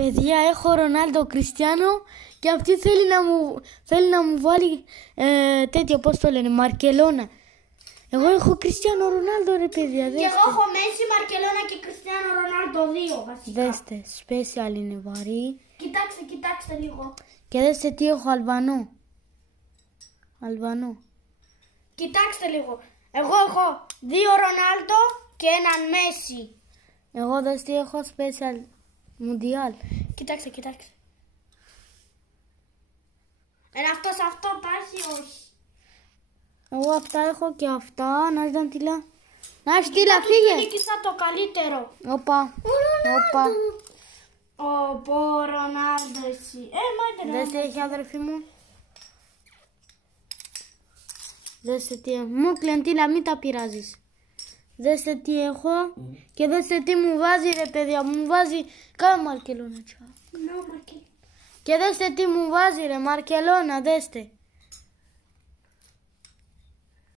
Παιδιά, έχω Ρονάλντο, Κριστιάνο και αυτή θέλει να μου βάλει τέτοιο, πώς το λένε, Μαρκελώνα. Εγώ έχω Κριστιάνο Ρονάλντο, ρε παιδιά, δέστε. Και εγώ έχω Μέση, Μαρκελώνα και Κριστιάνο Ρονάλντο 2 βασικά. Δέστε, special είναι βαρύ. Κοιτάξτε λίγο. Και δέστε τι έχω, Αλβανό. Κοιτάξτε λίγο. Εγώ έχω 2 Ρονάλντο και έναν Μέση. Εγώ δέστε έχω special Μουντιάλ. Κοιτάξτε. Αυτό υπάρχει, όχι. Εγώ αυτά έχω και αυτά. Να ήταν τίλα. Να έχει τίλα, φύγε. Νίκησα το καλύτερο. Όπα. Ο Ρονάλντο εσύ. Δέστε έχει, αδερφή μου. Δέστε τι έχω. Μου κλεντήλα, μην τα πειράζεις. Δέστε τι έχω. Και δέστε τι μου βάζει, ρε παιδιά. Μου βάζει. Κάμε Μαρκελώνα. Και δέστε τι μου βάζει, ρε Μαρκελώνα, δέστε.